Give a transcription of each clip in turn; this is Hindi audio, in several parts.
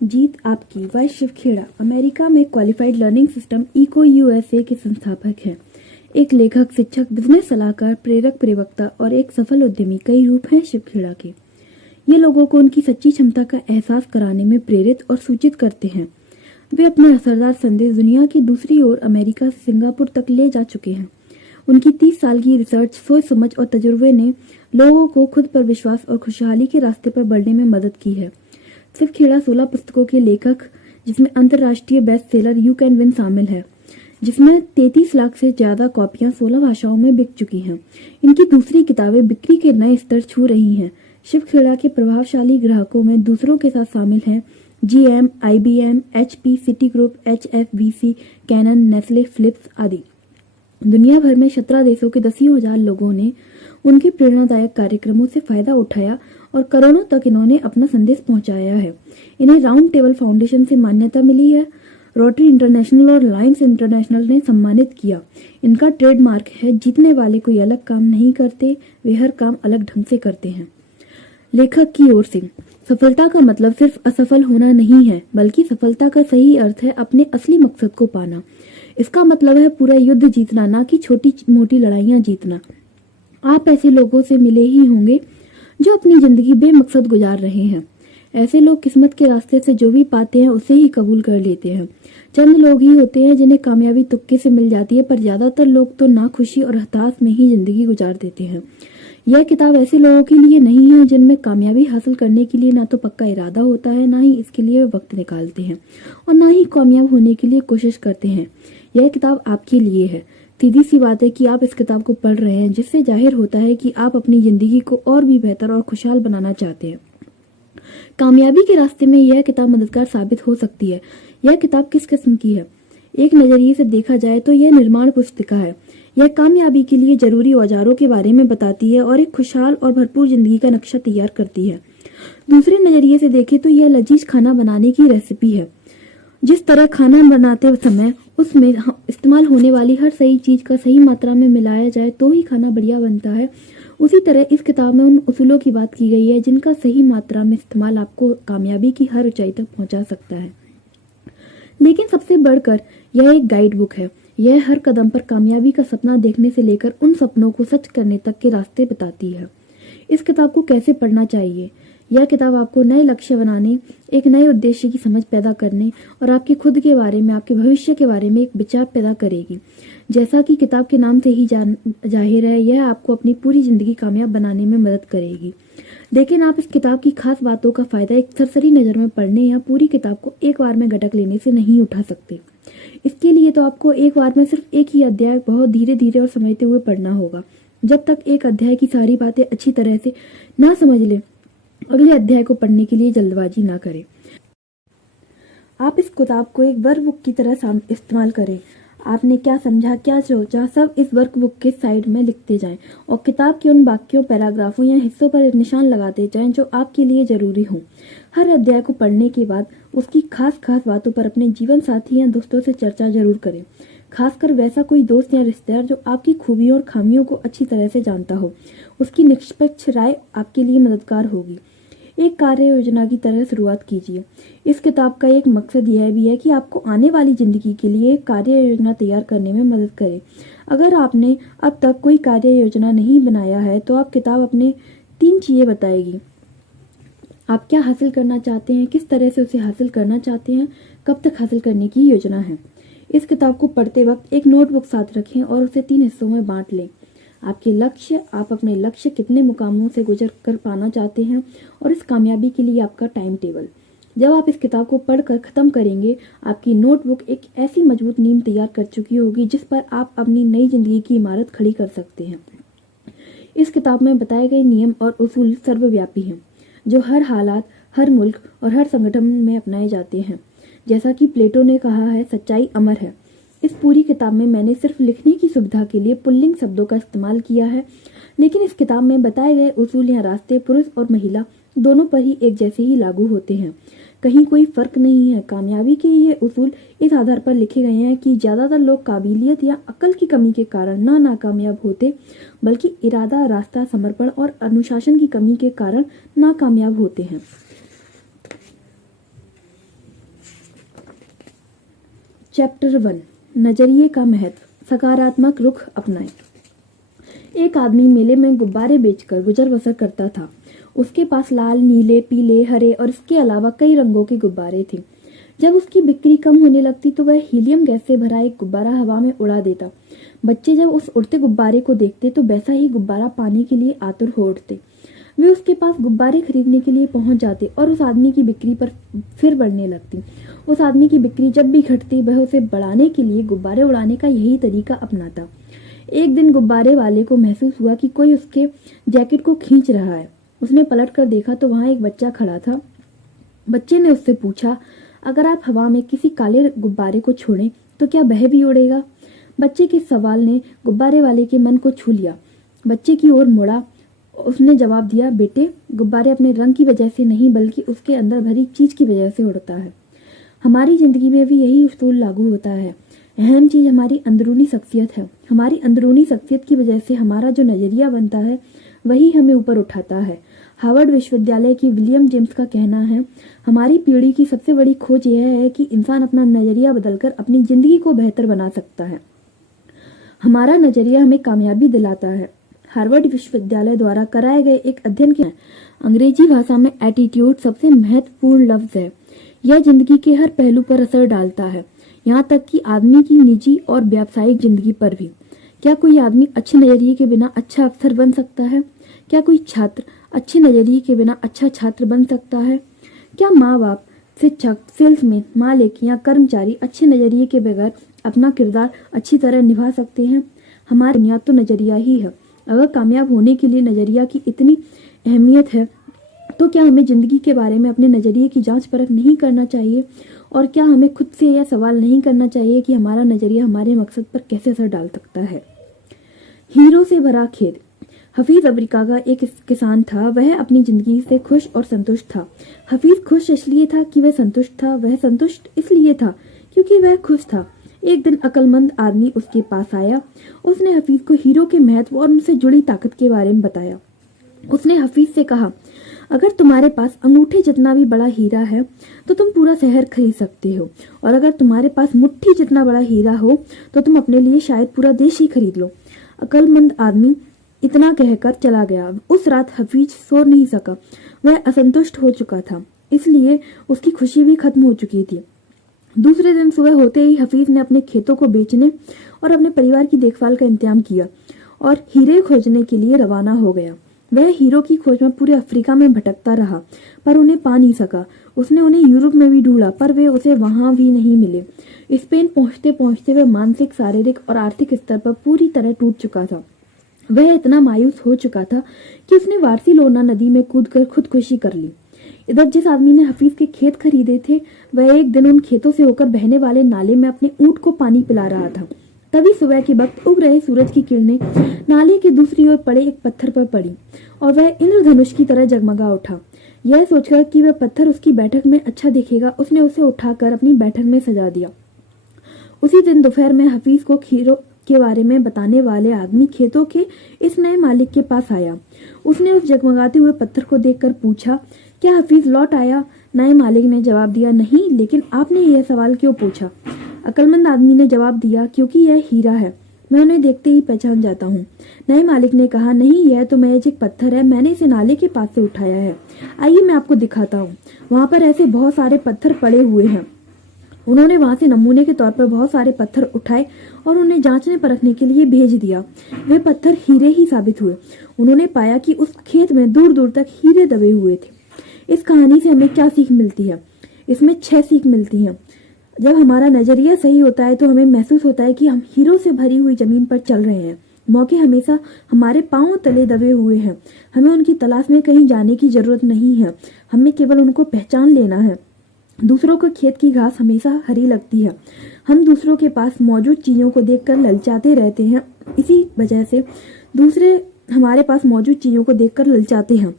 जीत आपकी। वाई शिवखेड़ा अमेरिका में क्वालिफाइड लर्निंग सिस्टम इको यूएसए के संस्थापक हैं। एक लेखक, शिक्षक, बिजनेस सलाहकार, प्रेरक, प्रवक्ता और एक सफल उद्यमी। कई रूप हैं शिवखेड़ा के। ये लोगों को उनकी सच्ची क्षमता का एहसास कराने में प्रेरित और सूचित करते हैं। वे अपने असरदार संदेश दुनिया की दूसरी ओर अमेरिका से सिंगापुर तक ले जा चुके हैं। उनकी 30 साल की रिसर्च, सोच समझ और तजुर्बे ने लोगों को खुद पर विश्वास और खुशहाली के रास्ते पर बढ़ने में मदद की है। शिवखेड़ा 16 पुस्तकों के लेखक, जिसमें अंतर्राष्ट्रीय best seller you can win शामिल है, जिसमें 33 लाख से ज्यादा कॉपियां 16 भाषाओं में बिक चुकी हैं। इनकी दूसरी किताबें बिक्री के नए स्तर छू रही हैं। शिवखेड़ा के प्रभावशाली ग्राहकों में दूसरों के साथ शामिल हैं GM, IBM, HP, Citigroup, HSBC, Canon, Nestle, Philips आदि। दुनिया भर में 17 देशों के 10,000 लोगों ने उनके प्रेरणादायक कार्यक्रमों से फायदा उठाया और करोड़ों तक इन्होंने अपना संदेश पहुंचाया है। इन्हें राउंड टेबल फाउंडेशन से मान्यता मिली है। रोटरी इंटरनेशनल और लायंस इंटरनेशनल ने सम्मानित किया। इनका ट्रेडमार्क है, जीतने वाले कोई अलग काम नहीं करते, वे हर काम अलग ढंग से करते हैं। लेखक की ओर से सफलता का मतलब सिर्फ असफल होना नहीं है, बल्कि सफलता का सही अर्थ है अपने असली मकसद को पाना। इसका मतलब है पूरा युद्ध जीतना, ना कि छोटी मोटी लड़ाइयां जीतना। आप ऐसे लोगों से मिले ही होंगे जो अपनी जिंदगी बेमकसद गुजार रहे हैं। ऐसे लोग किस्मत के रास्ते से जो भी पाते हैं उसे ही कबूल कर लेते हैं। चंद लोग ही होते हैं जिन्हें कामयाबी तुक्के से मिल जाती है, पर ज्यादातर लोग तो नाखुशी और हताश में ही जिंदगी गुजार देते हैं। यह किताब ऐसे लोगों के लिए नहीं है जिनमें कामयाबी हासिल करने के लिए ना तो पक्का इरादा होता है, ना ही इसके लिए वक्त निकालते हैं और ना ही कामयाब होने के लिए कोशिश करते हैं। यह किताब आपके लिए है। सीधी सी बात है कि आप इस किताब को पढ़ रहे हैं, जिससे जाहिर होता है कि आप अपनी जिंदगी को और भी बेहतर और खुशहाल बनाना चाहते हैं। कामयाबी के रास्ते में यह किताब मददगार साबित हो सकती है। यह किताब किस किस्म की है? एक नजरिए से देखा जाए तो यह निर्माण पुस्तिका है। यह कामयाबी के लिए जरूरी औजारों के बारे में बताती है और एक खुशहाल और भरपूर जिंदगी का नक्शा तैयार करती है। दूसरे नजरिए से देखें तो यह लजीज खाना बनाने की रेसिपी है। जिस तरह खाना बनाते समय उसमें इस्तेमाल होने वाली हर सही चीज का सही मात्रा में मिलाया जाए तो ही खाना बढ़िया बनता है, उसी तरह इस किताब में उन उसूलों की बात की गई है जिनका सही मात्रा में इस्तेमाल आपको कामयाबी की हर ऊंचाई तक पहुंचा सकता है। लेकिन सबसे बढ़कर यह एक गाइड बुक है। यह हर कदम पर कामयाबी का सपना देखने से लेकर उन सपनों को सच करने तक के रास्ते बताती है। इस किताब को कैसे पढ़ना चाहिए? यह किताब आपको नए लक्ष्य बनाने, एक नए उद्देश्य की समझ पैदा करने और आपके खुद के बारे में, आपके भविष्य के बारे में एक विचार पैदा करेगी। जैसा कि किताब के नाम से ही जाहिर है, यह आपको अपनी पूरी जिंदगी कामयाब बनाने में मदद करेगी। लेकिन आप इस किताब की खास बातों का फायदा एक सरसरी नजर में पढ़ने या पूरी किताब को एक बार में गटक लेने से नहीं उठा सकते। इसके लिए तो आपको एक बार में सिर्फ एक ही अध्याय बहुत धीरे धीरे और समझते हुए पढ़ना होगा। जब तक एक अध्याय की सारी बातें अच्छी तरह से ना समझ ले, अगले अध्याय को पढ़ने के लिए जल्दबाजी ना करें। आप इस किताब को एक वर्कबुक की तरह इस्तेमाल करें। आपने क्या समझा, क्या सोचा, सब इस वर्कबुक के साइड में लिखते जाएं और किताब के उन वाक्यों, पैराग्राफों या हिस्सों पर निशान लगाते जाएं जो आपके लिए जरूरी हों। हर अध्याय को पढ़ने के बाद उसकी खास बातों पर अपने जीवन साथी या दोस्तों से चर्चा जरूर करें। खासकर वैसा कोई दोस्त या रिश्तेदार जो आपकी खूबियों और खामियों को अच्छी तरह से जानता हो। उसकी निष्पक्ष राय आपके लिए मददगार होगी। एक कार्य योजना की तरह शुरुआत कीजिए। इस किताब का एक मकसद यह भी है कि आपको आने वाली जिंदगी के लिए एक कार्य योजना तैयार करने में मदद करे। अगर आपने अब तक कोई कार्य योजना नहीं बनाया है तो आप किताब अपने 3 चीजें बताएगी। आप क्या हासिल करना चाहते हैं, किस तरह से उसे हासिल करना चाहते हैं, कब तक हासिल करने की योजना है। इस किताब को पढ़ते वक्त एक नोटबुक साथ रखें और उसे 3 हिस्सों में बांट लें। आपके लक्ष्य, आप अपने लक्ष्य कितने मुकामों से गुजर कर पाना चाहते हैं और इस कामयाबी के लिए आपका टाइम टेबल। जब आप इस किताब को पढ़कर खत्म करेंगे, आपकी नोटबुक एक ऐसी मजबूत नींव तैयार कर चुकी होगी जिस पर आप अपनी नई जिंदगी की इमारत खड़ी कर सकते हैं। इस किताब में बताए गए नियम और उसूल सर्वव्यापी हैं, जो हर हालात, हर मुल्क और हर संगठन में अपनाए जाते हैं। जैसा कि प्लेटो ने कहा है, सच्चाई अमर है। इस पूरी किताब में मैंने सिर्फ लिखने की सुविधा के लिए पुल्लिंग शब्दों का इस्तेमाल किया है, लेकिन इस किताब में बताए गए उसूल या रास्ते पुरुष और महिला दोनों पर ही एक जैसे ही लागू होते हैं। कहीं कोई फर्क नहीं है। कामयाबी के ये उसूल इस आधार पर लिखे गए हैं कि ज्यादातर लोग काबिलियत या अकल की कमी के कारण ना नाकामयाब होते, बल्कि इरादा, रास्ता, समर्पण और अनुशासन की कमी के कारण नाकामयाब होते हैं। चैप्टर 1 नजरिए का महत्व, सकारात्मक रुख अपनाएं। एक आदमी मेले में गुब्बारे बेचकर गुजर बसर करता था। उसके पास लाल, नीले, पीले, हरे और इसके अलावा कई रंगों के गुब्बारे थे। जब उसकी बिक्री कम होने लगती तो वह हीलियम गैस से भरा एक गुब्बारा हवा में उड़ा देता। बच्चे जब उस उड़ते गुब्बारे को देखते तो वैसा ही गुब्बारा पाने के लिए आतुर हो उठते। वे उसके पास गुब्बारे खरीदने के लिए पहुंच जाते और उस आदमी की बिक्री पर फिर बढ़ने लगती। उस आदमी की बिक्री जब भी घटती वह उसे बढ़ाने के लिए गुब्बारे उड़ाने का यही तरीका अपनाता। एक दिन गुब्बारे वाले को महसूस हुआ कि कोई उसके जैकेट को खींच रहा है। उसने पलट कर देखा तो वहां एक बच्चा खड़ा था। बच्चे ने उससे पूछा, अगर आप हवा में किसी काले गुब्बारे को छोड़ें तो क्या वह भी उड़ेगा? बच्चे के सवाल ने गुब्बारे वाले के मन को छू लिया। बच्चे की ओर मुड़ा। उसने जवाब दिया, बेटे, गुब्बारे अपने रंग की वजह से नहीं बल्कि उसके अंदर भरी चीज की वजह से उड़ता है। हमारी जिंदगी में भी यही उसूल लागू होता है। अहम चीज हमारी अंदरूनी शख्सियत है। हमारी अंदरूनी शख्सियत की वजह से हमारा जो नजरिया बनता है वही हमें ऊपर उठाता है। हार्वर्ड विश्वविद्यालय की विलियम जेम्स का कहना है, हमारी पीढ़ी की सबसे बड़ी खोज यह है कि इंसान अपना नजरिया बदलकर अपनी जिंदगी को बेहतर बना सकता है। हमारा नजरिया हमें कामयाबी दिलाता है। हार्वर्ड विश्वविद्यालय द्वारा कराए गए एक अध्ययन के अंग्रेजी भाषा में एटीट्यूड सबसे महत्वपूर्ण लफ्ज है। यह जिंदगी के हर पहलू पर असर डालता है, यहाँ तक कि आदमी की निजी और व्यावसायिक जिंदगी पर भी। क्या कोई आदमी अच्छे नजरिए के बिना अच्छा अफसर बन सकता है? क्या कोई छात्र अच्छे नजरिए के बिना अच्छा छात्र बन सकता है? क्या माँ बाप, शिक्षक, सेल्समैन, मालिक या कर्मचारी अच्छे नजरिए के बगैर अपना किरदार अच्छी तरह निभा सकते हैं? हमारी बुनियाद तो नजरिया ही है। अगर कामयाब होने के लिए नजरिया की इतनी अहमियत है तो क्या हमें जिंदगी के बारे में अपने नजरिए की जांच परख नहीं करना चाहिए? और क्या हमें खुद से यह सवाल नहीं करना चाहिए कि हमारा नजरिया हमारे मकसद पर कैसे असर डाल सकता है? हीरो से भरा खेत। हफीज अफ्रीका का एक किसान था। वह अपनी जिंदगी से खुश और संतुष्ट था। हफीज खुश इसलिए था कि वह संतुष्ट था। वह संतुष्ट इसलिए था क्योंकि वह खुश था। एक दिन अक्लमंद आदमी उसके पास आया। उसने हफीज को हीरो के महत्व और उनसे जुड़ी ताकत के बारे में बताया। उसने हफीज से कहा, अगर तुम्हारे पास अंगूठे जितना भी बड़ा हीरा है तो तुम पूरा शहर खरीद सकते हो, और अगर तुम्हारे पास मुट्ठी जितना बड़ा हीरा हो तो तुम अपने लिए शायद पूरा देश ही खरीद लो। अक्लमंद आदमी इतना कहकर चला गया। उस रात हफीज सो नहीं सका। वह असंतुष्ट हो चुका था, इसलिए उसकी खुशी भी खत्म हो चुकी थी। दूसरे दिन सुबह होते ही हफीज ने अपने खेतों को बेचने और अपने परिवार की देखभाल का इंतजाम किया और हीरे खोजने के लिए रवाना हो गया। वह हीरो की खोज में पूरे अफ्रीका में भटकता रहा पर उन्हें पा नहीं सका। उसने उन्हें यूरोप में भी ढूंढा पर वे उसे वहां भी नहीं मिले। स्पेन पहुंचते पहुंचते वह मानसिक, शारीरिक और आर्थिक स्तर पर पूरी तरह टूट चुका था। वह इतना मायूस हो चुका था कि उसने बार्सिलोना नदी में कूदकर खुदकुशी कर ली। इधर जिस आदमी ने हफीज के खेत खरीदे थे वह एक दिन उन खेतों से होकर बहने वाले नाले में अपने ऊंट को पानी पिला रहा था। तभी सुबह के वक्त उग रहे सूरज की किरणें नाले की दूसरी ओर पड़े एक पत्थर पर पड़ी और वह इंद्रधनुष की तरह जगमगा उठा। यह सोचकर कि वह पत्थर उसकी बैठक में अच्छा दिखेगा, उसने उसे उठाकर अपनी बैठक में सजा दिया। उसी दिन दोपहर में हफीज को हीरो के बारे में बताने वाले आदमी खेतों के इस नए मालिक के पास आया। उसने उस जगमगाते हुए पत्थर को देखकर पूछा, क्या हफीज लौट आया? नए मालिक ने जवाब दिया, नहीं, लेकिन आपने यह सवाल क्यों पूछा? अक्लमंद आदमी ने जवाब दिया, क्योंकि यह हीरा है, मैं उन्हें देखते ही पहचान जाता हूँ। नए मालिक ने कहा, नहीं, यह तो महज एक पत्थर है, मैंने इसे नाले के पास से उठाया है। आइए मैं आपको दिखाता हूँ। वहाँ पर ऐसे बहुत सारे पत्थर पड़े हुए हैं। उन्होंने वहां से नमूने के तौर पर बहुत सारे पत्थर उठाए और उन्हें जांचने परखने के लिए भेज दिया। वे पत्थर हीरे ही साबित हुए। उन्होंने पाया कि उस खेत में दूर दूर तक हीरे दबे हुए थे। इस कहानी से हमें क्या सीख मिलती है? इसमें 6 सीख मिलती हैं। जब हमारा नजरिया सही होता है तो हमें महसूस होता है कि हम हीरो से भरी हुई जमीन पर चल रहे हैं। मौके हमेशा हमारे पांव तले दबे हुए हैं। हमें उनकी तलाश में कहीं जाने की जरूरत नहीं है, हमें केवल उनको पहचान लेना है। दूसरों को खेत की घास हमेशा हरी लगती है। हम दूसरों के पास मौजूद चीजों को देखकर ललचाते रहते हैं। इसी वजह से दूसरे हमारे पास मौजूद चीजों को देखकर ललचाते हैं।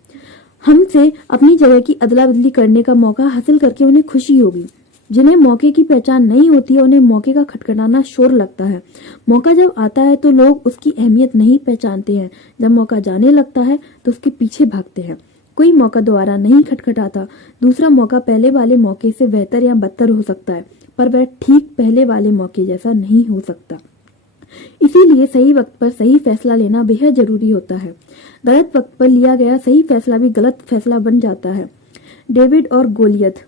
हमसे अपनी जगह की अदला बदली करने का मौका हासिल करके उन्हें खुशी होगी। जिन्हें मौके की पहचान नहीं होती है उन्हें मौके का खटखटाना शोर लगता है। मौका जब आता है तो लोग उसकी अहमियत नहीं पहचानते हैं। जब मौका जाने लगता है तो उसके पीछे भागते हैं। कोई मौका दोबारा नहीं खटखटाता। दूसरा मौका पहले वाले मौके से बेहतर या बदतर हो सकता है, पर वह ठीक पहले वाले मौके जैसा नहीं हो सकता। इसीलिए सही वक्त पर सही फैसला लेना बेहद जरूरी होता है। गलत वक्त पर लिया गया सही फैसला भी गलत फैसला बन जाता है। डेविड और गोलियत।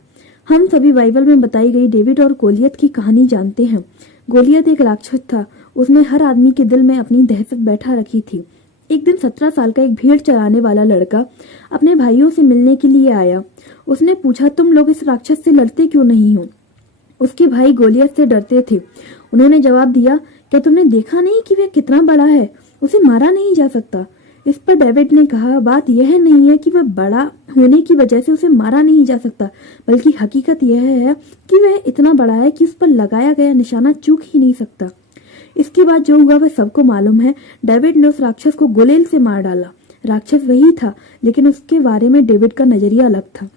हम सभी बाइबल में बताई गई डेविड और गोलियत की कहानी जानते हैं। गोलियत एक राक्षस था। उसने हर आदमी के दिल में अपनी दहशत बैठा रखी थी। एक दिन 17 साल का एक भेड़ चराने वाला लड़का अपने भाइयों से मिलने के लिए आया। उसने पूछा, तुम लोग इस राक्षस से लड़ते क्यों नहीं हो? उसके भाई गोलियत से डरते थे। उन्होंने जवाब दिया, क्या तुमने देखा नहीं कि वह कितना बड़ा है? उसे मारा नहीं जा सकता। इस पर डेविड ने कहा, बात यह नहीं है कि वह बड़ा होने की वजह से उसे मारा नहीं जा सकता, बल्कि हकीकत यह है कि वह इतना बड़ा है कि उस पर लगाया गया निशाना चूक ही नहीं सकता। इसके बाद जो हुआ वह सबको मालूम है। डेविड ने उस राक्षस को गुलेल से मार डाला। राक्षस वही था, लेकिन उसके बारे में डेविड का नजरिया अलग था।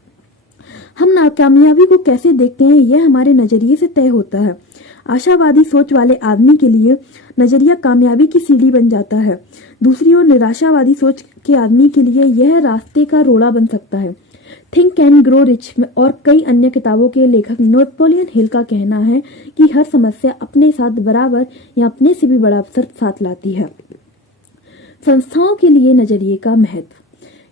हम नाकामयाबी को कैसे देखते हैं यह हमारे नजरिए से तय होता है। आशावादी सोच वाले आदमी के लिए नजरिया कामयाबी की सीढ़ी बन जाता है। दूसरी ओर निराशावादी सोच के आदमी के लिए यह रास्ते का रोड़ा बन सकता है। थिंक एंड ग्रो रिच और कई अन्य किताबों के लेखक नेपोलियन हिल का कहना है कि हर समस्या अपने साथ बराबर या अपने से भी बड़ा अवसर साथ लाती है। संस्थाओं के लिए नजरिए का महत्व।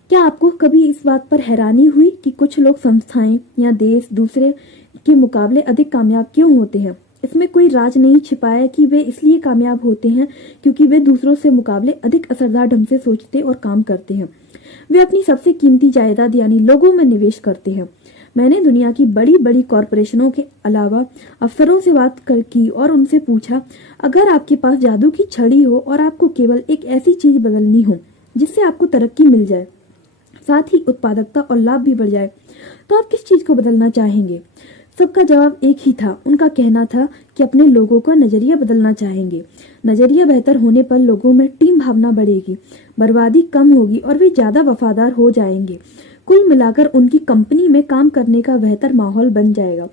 क्या आपको कभी इस बात पर हैरानी हुई कि कुछ लोग, संस्थाएं या देश दूसरे के मुकाबले अधिक कामयाब क्यों होते हैं? इसमें कोई राज नहीं छिपाया कि वे इसलिए कामयाब होते हैं क्योंकि वे दूसरों से मुकाबले अधिक असरदार ढंग से सोचते और काम करते हैं। वे अपनी सबसे कीमती जायदाद यानी लोगों में निवेश करते हैं। मैंने दुनिया की बड़ी बड़ी कॉरपोरेशनों के अलावा अफसरों से बात की और उनसे पूछा, अगर आपके पास जादू की छड़ी हो और आपको केवल एक ऐसी चीज बदलनी हो जिससे आपको तरक्की मिल जाए, साथ ही उत्पादकता और लाभ भी बढ़ जाए, तो आप किस चीज को बदलना चाहेंगे? सबका जवाब एक ही था। उनका कहना था कि अपने लोगों का नजरिया बदलना चाहेंगे। नजरिया बेहतर होने पर लोगों में टीम भावना बढ़ेगी, बर्बादी कम होगी और वे ज्यादा वफादार हो जाएंगे। कुल मिलाकर उनकी कंपनी में काम करने का बेहतर माहौल बन जाएगा।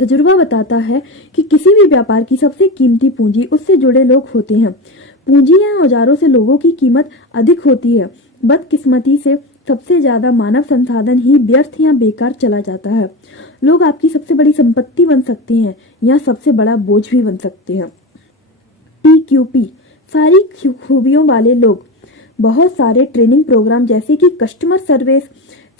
तजुर्बा बताता है कि किसी भी व्यापार की सबसे कीमती पूंजी उससे जुड़े लोग होते हैं। पूंजी या औजारों से लोगों की कीमत अधिक होती है। बदकिस्मती से सबसे ज्यादा मानव संसाधन ही व्यर्थ या बेकार चला जाता है। लोग आपकी सबसे बड़ी संपत्ति बन सकते हैं या सबसे बड़ा बोझ भी बन सकते हैं। TQP, सारी खूबियों वाले लोग। बहुत सारे ट्रेनिंग प्रोग्राम जैसे कि कस्टमर सर्विस,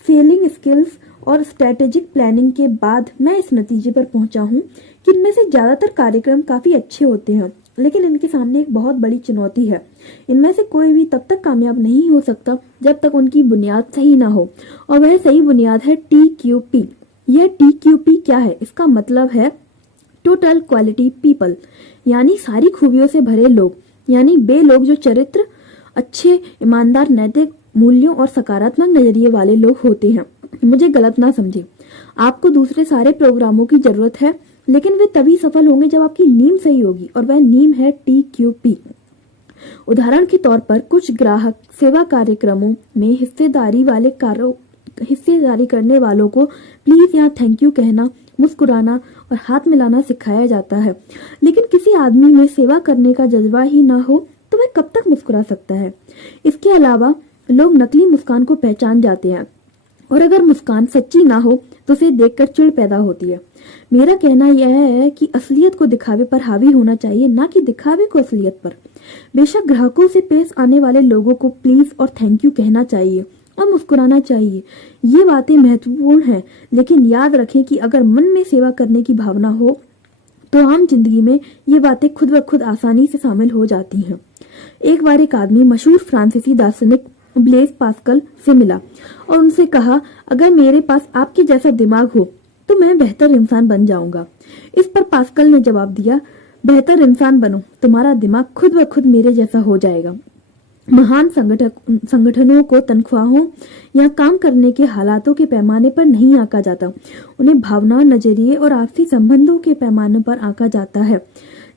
सेलिंग स्किल्स और स्ट्रेटेजिक प्लानिंग के बाद मैं इस नतीजे पर पहुंचा हूं कि इनमें से ज्यादातर कार्यक्रम काफी अच्छे होते हैं, लेकिन इनके सामने एक बहुत बड़ी चुनौती है। इनमें से कोई भी तब तक कामयाब नहीं हो सकता जब तक उनकी बुनियाद सही ना हो, और वह सही बुनियाद है TQP। यह TQP क्या है? इसका मतलब है टोटल क्वालिटी पीपल, यानी सारी खूबियों से भरे लोग, यानी वे लोग जो चरित्र अच्छे, ईमानदार, नैतिक मूल्यों और सकारात्मक नजरिए वाले लोग होते हैं। मुझे गलत ना समझे, आपको दूसरे सारे प्रोग्रामों की जरूरत है, लेकिन वे तभी सफल होंगे जब आपकी नींव सही होगी, और वह नींव है TQP। उदाहरण के तौर पर कुछ ग्राहक सेवा कार्यक्रमों में हिस्सेदारी करने वालों को प्लीज या थैंक यू कहना, मुस्कुराना और हाथ मिलाना सिखाया जाता है, लेकिन किसी आदमी में सेवा करने का जज्बा ही ना हो तो वह कब तक मुस्कुरा सकता है? इसके अलावा लोग नकली मुस्कान को पहचान जाते हैं, और अगर मुस्कान सच्ची ना हो तो उसे देखकर चिढ़ पैदा होती है। मेरा कहना यह है कि असलियत को दिखावे पर हावी होना चाहिए, ना कि दिखावे को असलियत पर। बेशक ग्राहकों से पेश आने वाले लोगों को प्लीज और थैंक यू कहना चाहिए और मुस्कुराना चाहिए, ये बातें महत्वपूर्ण हैं, लेकिन याद रखें कि अगर मन में सेवा करने की भावना हो तो आम जिंदगी में ये बातें खुद ब खुद आसानी से शामिल हो जाती हैं। एक बार एक आदमी मशहूर फ्रांसीसी दार्शनिक ब्लेज पास्कल से मिला और उनसे कहा, अगर मेरे पास आपके जैसा दिमाग हो तो मैं बेहतर इंसान बन जाऊंगा। इस पर पास्कल ने जवाब दिया, बेहतर इंसान बनो, तुम्हारा दिमाग खुद ब खुद मेरे जैसा हो जाएगा। महान संगठनों को तनख्वाहों या काम करने के हालातों के पैमाने पर नहीं आंका जाता, उन्हें भावना, नजरिए और आपसी संबंधों के पैमाने पर आंका जाता है।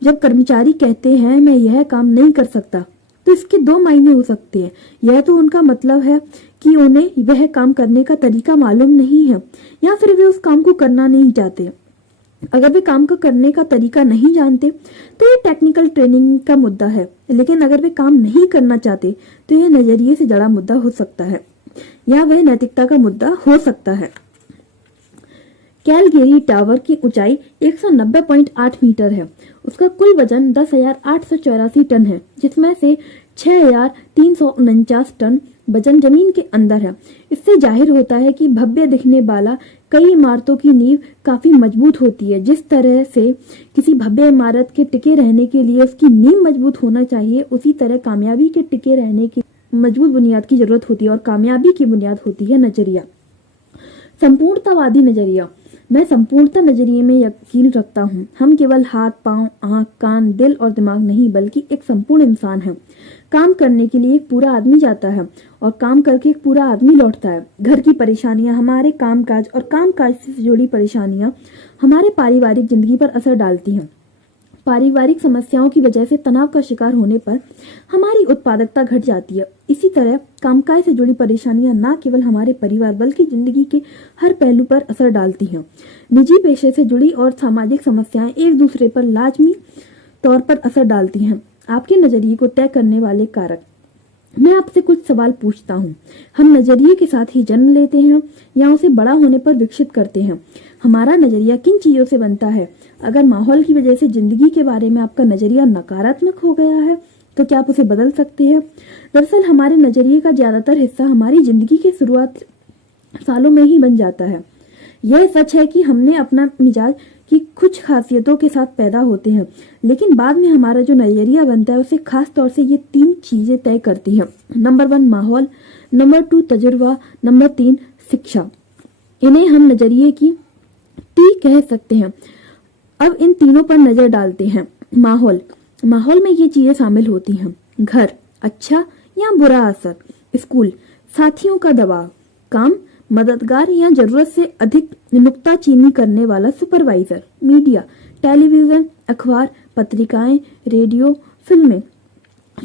जब कर्मचारी कहते हैं मैं यह काम नहीं कर सकता, तो इसके दो मायने हो सकते हैं। यह तो उनका मतलब है कि उन्हें वह काम करने का तरीका मालूम नहीं है, या फिर वे उस काम को करना नहीं चाहते। अगर वे काम को करने का तरीका नहीं जानते तो ये टेक्निकल ट्रेनिंग का मुद्दा है, लेकिन अगर वे काम नहीं करना चाहते तो यह नजरिए से जुड़ा मुद्दा हो सकता है, या वह नैतिकता का मुद्दा हो सकता है। कैलगेरी टावर की ऊंचाई 190.8 मीटर है। उसका कुल वजन 10,884 टन है, जिसमें से 6,349 टन वजन जमीन के अंदर है। इससे जाहिर होता है कि भव्य दिखने वाला कई इमारतों की नींव काफी मजबूत होती है। जिस तरह से किसी भव्य इमारत के टिके रहने के लिए उसकी नींव मजबूत होना चाहिए, उसी तरह कामयाबी के टिके रहने की मजबूत बुनियाद की जरूरत होती है, और कामयाबी की बुनियाद होती है नजरिया। संपूर्णतावादी नजरिया। मैं संपूर्णता नजरिए में यकीन रखता हूँ। हम केवल हाथ, पांव, आंख, कान, दिल और दिमाग नहीं, बल्कि एक संपूर्ण इंसान है। काम करने के लिए एक पूरा आदमी जाता है और काम करके एक पूरा आदमी लौटता है। घर की परेशानियां हमारे कामकाज और कामकाज से जुड़ी परेशानियां हमारे पारिवारिक जिंदगी पर असर डालती हैं। पारिवारिक समस्याओं की वजह से तनाव का शिकार होने पर हमारी उत्पादकता घट जाती है। इसी तरह कामकाज से जुड़ी परेशानियां न केवल हमारे परिवार बल्कि जिंदगी के हर पहलू पर असर डालती हैं। निजी पेशे से जुड़ी और सामाजिक समस्याएं एक दूसरे पर लाजमी तौर पर असर डालती हैं। आपके नजरिए को तय करने वाले कारक। मैं आपसे कुछ सवाल पूछता हूँ। हम नजरिए के साथ ही जन्म लेते हैं या उसे बड़ा होने पर विकसित करते हैं? हमारा नजरिया किन चीजों से बनता है? अगर माहौल की वजह से जिंदगी के बारे में आपका नजरिया नकारात्मक हो गया है, तो क्या आप उसे बदल सकते हैं? दरअसल हमारे नजरिए का ज्यादातर हिस्सा हमारी जिंदगी के शुरुआत सालों में ही बन जाता है। यह सच है कि हमने अपना मिजाज की कुछ खासियतों के साथ पैदा होते हैं, लेकिन बाद में हमारा जो नजरिया बनता है उसे खास तौर से ये 3 चीजें तय करती हैं। नंबर 1 माहौल, नंबर 2 तजुर्बा, नंबर 3 शिक्षा। इन्हें हम नजरिए की टी कह सकते हैं। अब इन तीनों पर नजर डालते हैं। माहौल। माहौल में ये चीजें शामिल होती हैं। घर, अच्छा या बुरा असर। स्कूल, साथियों का दबाव। काम, मददगार या जरूरत से अधिक नुक्ताचीनी करने वाला सुपरवाइजर। मीडिया, टेलीविजन, अखबार, पत्रिकाएं, रेडियो, फिल्में।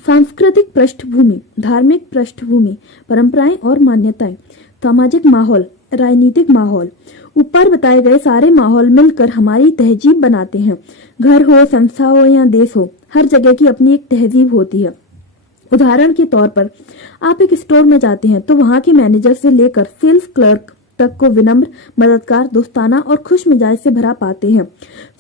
सांस्कृतिक पृष्ठभूमि, धार्मिक पृष्ठभूमि, परंपराएं और मान्यताएं। सामाजिक माहौल, राजनीतिक माहौल। ऊपर बताए गए सारे माहौल मिलकर हमारी तहजीब बनाते हैं। घर हो, संस्था हो या देश हो, हर जगह की अपनी एक तहजीब होती है। उदाहरण के तौर पर आप एक स्टोर में जाते हैं तो वहां के मैनेजर से लेकर सेल्स क्लर्क तक को विनम्र, मददगार, दोस्ताना और खुश मिजाज से भरा पाते हैं।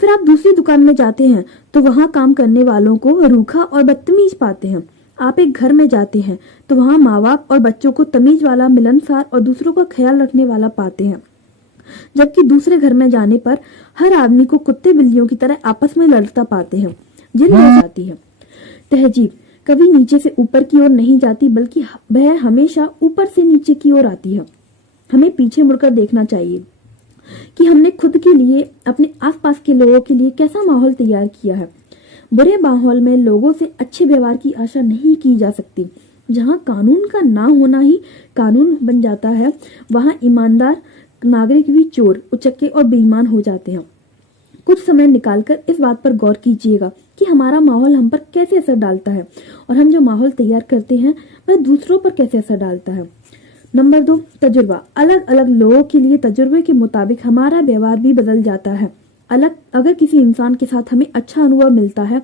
फिर आप दूसरी दुकान में जाते हैं तो वहां काम करने वालों को रूखा और बदतमीज पाते हैं। आप एक घर में जाते हैं तो वहां माँ बाप और बच्चों को तमीज वाला, मिलनसार और दूसरों का ख्याल रखने वाला पाते हैं, जबकि दूसरे घर में जाने पर हर आदमी को कुत्ते बिल्लियों की तरह आपस में लड़ता पाते हैं। जिन आती है तहजीब कभी नीचे से ऊपर की ओर नहीं जाती, बल्कि वह हमेशा ऊपर से नीचे की ओर आती है। हमें पीछे मुड़कर देखना चाहिए कि हमने खुद के लिए, अपने आसपास के लोगों के लिए कैसा माहौल तैयार किया है। बुरे माहौल में लोगों से अच्छे व्यवहार की आशा नहीं की जा सकती। जहां कानून का ना होना ही कानून बन जाता है, वहां ईमानदार नागरिक भी चोर, उचक्के और बेईमान हो जाते हैं। कुछ समय निकालकर इस बात पर गौर कीजिएगा कि हमारा माहौल हम पर कैसे असर डालता है और हम जो माहौल तैयार करते हैं वह दूसरों पर कैसे असर डालता है। नंबर 2 तजुर्बा। अलग अलग लोगों के लिए तजुर्बे के मुताबिक हमारा व्यवहार भी बदल जाता है। अगर किसी इंसान के साथ हमें अच्छा अनुभव मिलता है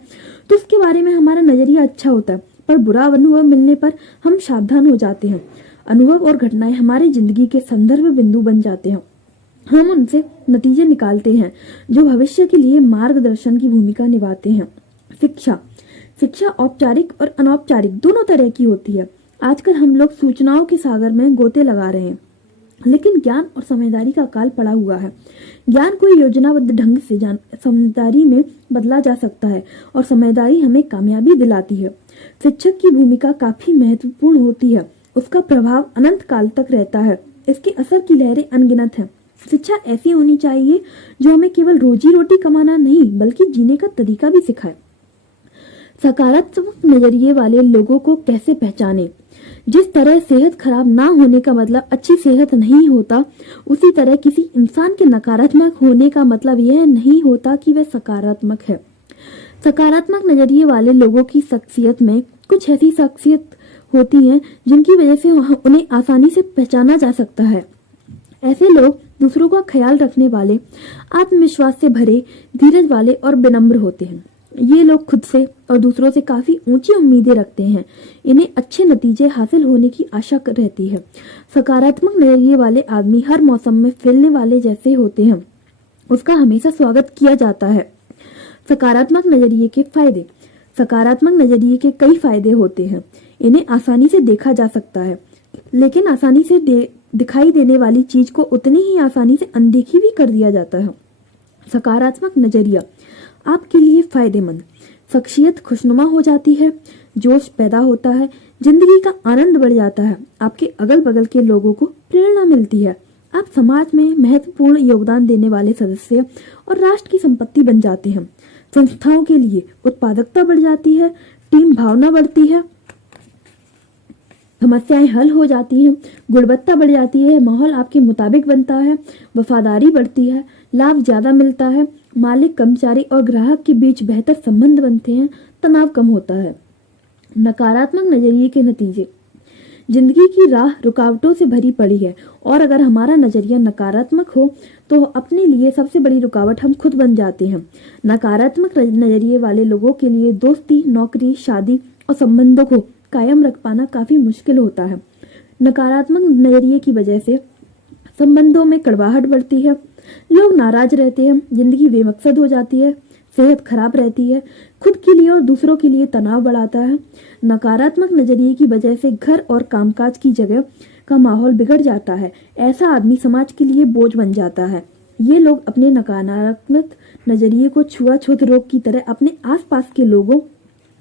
तो उसके बारे में हमारा नजरिया अच्छा होता है, पर बुरा अनुभव मिलने पर हम सावधान हो जाते हैं। अनुभव और घटनाएं हमारी जिंदगी के संदर्भ बिंदु बन जाते हैं। हम उनसे नतीजे निकालते हैं जो भविष्य के लिए मार्गदर्शन की भूमिका निभाते हैं। शिक्षा। शिक्षा औपचारिक और अनौपचारिक दोनों तरह की होती है। आजकल हम लोग सूचनाओं के सागर में गोते लगा रहे हैं, लेकिन ज्ञान और समझदारी का काल पड़ा हुआ है। ज्ञान को योजनाबद्ध ढंग से समझदारी में बदला जा सकता है और समझदारी हमें कामयाबी दिलाती है। शिक्षक की भूमिका काफी महत्वपूर्ण होती है। उसका प्रभाव अनंत काल तक रहता है। इसके असर की लहरें अनगिनत हैं। शिक्षा ऐसी होनी चाहिए जो हमें केवल रोजी रोटी कमाना नहीं, बल्कि जीने का तरीका भी सिखाए। सकारात्मक नजरिए वाले लोगों को कैसे पहचाने? जिस तरह सेहत खराब ना होने का मतलब अच्छी सेहत नहीं होता, उसी तरह किसी इंसान के नकारात्मक होने का मतलब यह नहीं होता कि वह सकारात्मक है। सकारात्मक नजरिए वाले लोगों की शख्सियत में कुछ ऐसी शख्सियत होती हैं जिनकी वजह से उन्हें आसानी से पहचाना जा सकता है। ऐसे लोग दूसरों का ख्याल रखने वाले, आत्मविश्वास से भरे, धीरज वाले और विनम्र होते हैं। ये लोग खुद से और दूसरों से काफी ऊंची उम्मीदें रखते हैं। इन्हें अच्छे नतीजे हासिल होने की आशा रहती है। सकारात्मक नजरिए वाले आदमी हर मौसम में फैलने वाले जैसे होते हैं। उसका हमेशा स्वागत किया जाता है। सकारात्मक नजरिए के फायदे। सकारात्मक नजरिए के कई फायदे होते हैं। इन्हें आसानी से देखा जा सकता है, लेकिन आसानी से दिखाई देने वाली चीज को उतनी ही आसानी से अनदेखी भी कर दिया जाता है। सकारात्मक नजरिया आपके लिए फायदेमंद। शख्सियत खुशनुमा हो जाती है, जोश पैदा होता है, जिंदगी का आनंद बढ़ जाता है, आपके अगल बगल के लोगों को प्रेरणा मिलती है, आप समाज में महत्वपूर्ण योगदान देने वाले सदस्य और राष्ट्र की संपत्ति बन जाते हैं। संस्थाओं के लिए उत्पादकता बढ़ जाती है, टीम भावना बढ़ती है, समस्याएं हल हो जाती हैं, गुणवत्ता बढ़ जाती है, माहौल आपके मुताबिक बनता है, वफादारी बढ़ती है, लाभ ज्यादा मिलता है, मालिक कर्मचारी और ग्राहक के बीच बेहतर संबंध बनते हैं, तनाव कम होता है। नकारात्मक नजरिए के नतीजे। जिंदगी की राह रुकावटों से भरी पड़ी है और अगर हमारा नजरिया नकारात्मक हो तो अपने लिए सबसे बड़ी रुकावट हम खुद बन जाते हैं। नकारात्मक नजरिए वाले लोगों के लिए दोस्ती, नौकरी, शादी और संबंधों को कायम रख पाना काफी मुश्किल होता है। नकारात्मक नजरिए की वजह से संबंधों में कड़वाहट बढ़ती है, लोग नाराज रहते हैं, जिंदगी बेमकसद हो जाती है, सेहत खराब रहती है, खुद के लिए और दूसरों के लिए तनाव बढ़ाता है। नकारात्मक नजरिए की वजह से घर और कामकाज की जगह का माहौल बिगड़ जाता है। ऐसा आदमी समाज के लिए बोझ बन जाता है। ये लोग अपने नकारात्मक नजरिए को छुआछूत रोग की तरह अपने आसपास के लोगों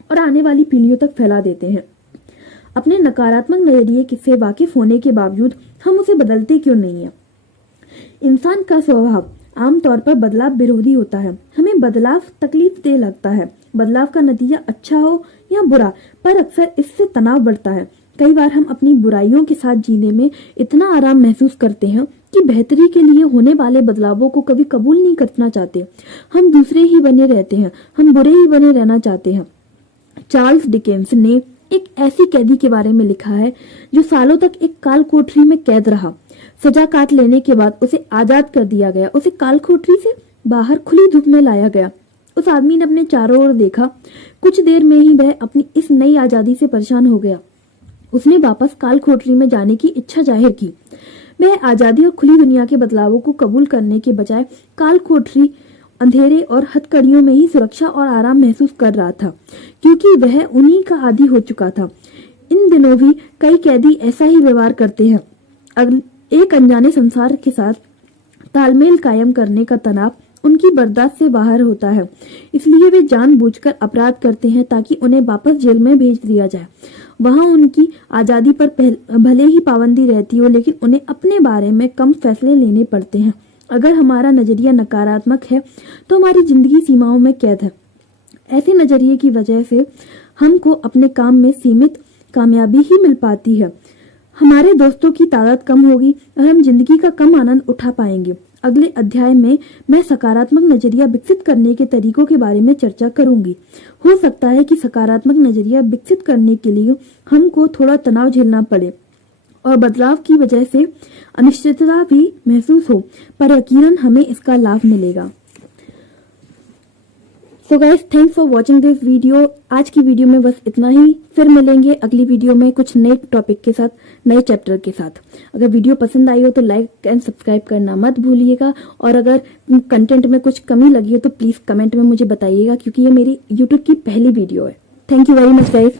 और आने वाली पीढ़ियों तक फैला देते हैं। अपने नकारात्मक नजरिए से वाकिफ होने के बावजूद हम उसे बदलते क्यों नहीं है? इंसान का स्वभाव आमतौर पर बदलाव विरोधी होता है। हमें बदलाव तकलीफ दे लगता है। बदलाव का नतीजा अच्छा हो या बुरा, पर अक्सर इससे तनाव बढ़ता है। कई बार हम अपनी बुराइयों के साथ जीने में इतना आराम महसूस करते हैं कि बेहतरी के लिए होने वाले बदलावों को कभी कबूल नहीं करना चाहते। हम दूसरे ही बने रहते हैं, हम बुरे ही बने रहना चाहते हैं। चार्ल्स डिकेंस ने एक ऐसी कैदी के बारे में लिखा है जो सालों तक एक काल कोठरी में कैद रहा। सजा काट लेने के बाद उसे आजाद कर दिया गया। उसे काल कोठरी से बाहर खुली धूप में लाया गया। उस आदमी ने अपने चारों ओर देखा। कुछ देर में ही वह अपनी इस नई आजादी से परेशान हो गया। उसने वापस काल कोठरी में जाने की इच्छा जाहिर की। वह आजादी और खुली दुनिया के बदलावों को कबूल करने के बजाय काल कोठरी, अंधेरे और हथकड़ियों में ही सुरक्षा और आराम महसूस कर रहा था, क्योंकि वह उन्हीं का आदी हो चुका था। इन दिनों भी कई कैदी ऐसा ही व्यवहार करते हैं। एक अनजाने संसार के साथ तालमेल कायम करने का तनाव उनकी बर्दाश्त से बाहर होता है, इसलिए वे जानबूझकर अपराध करते हैं ताकि उन्हें वापस जेल में भेज दिया जाए। वहां उनकी आजादी पर भले ही पाबंदी रहती हो, लेकिन उन्हें अपने बारे में कम फैसले लेने पड़ते हैं। अगर हमारा नजरिया नकारात्मक है तो हमारी जिंदगी सीमाओं में कैद है। ऐसे नजरिए की वजह से हमको अपने काम में सीमित कामयाबी ही मिल पाती है। हमारे दोस्तों की तादाद कम होगी और हम जिंदगी का कम आनंद उठा पाएंगे। अगले अध्याय में मैं सकारात्मक नजरिया विकसित करने के तरीकों के बारे में चर्चा करूंगी। हो सकता है कि सकारात्मक नजरिया विकसित करने के लिए हमको थोड़ा तनाव झेलना पड़े और बदलाव की वजह से अनिश्चितता भी महसूस हो, पर यकीनन हमें इसका लाभ मिलेगा। So guys, thanks for watching this video. आज की वीडियो में बस इतना ही। फिर मिलेंगे अगली वीडियो में कुछ नए टॉपिक के साथ, नए चैप्टर के साथ। अगर वीडियो पसंद आई हो तो लाइक एंड सब्सक्राइब करना मत भूलिएगा, और अगर कंटेंट में कुछ कमी लगी हो तो प्लीज कमेंट में मुझे बताइएगा, क्योंकि ये मेरी यूट्यूब की पहली वीडियो है। Thank you very much guys.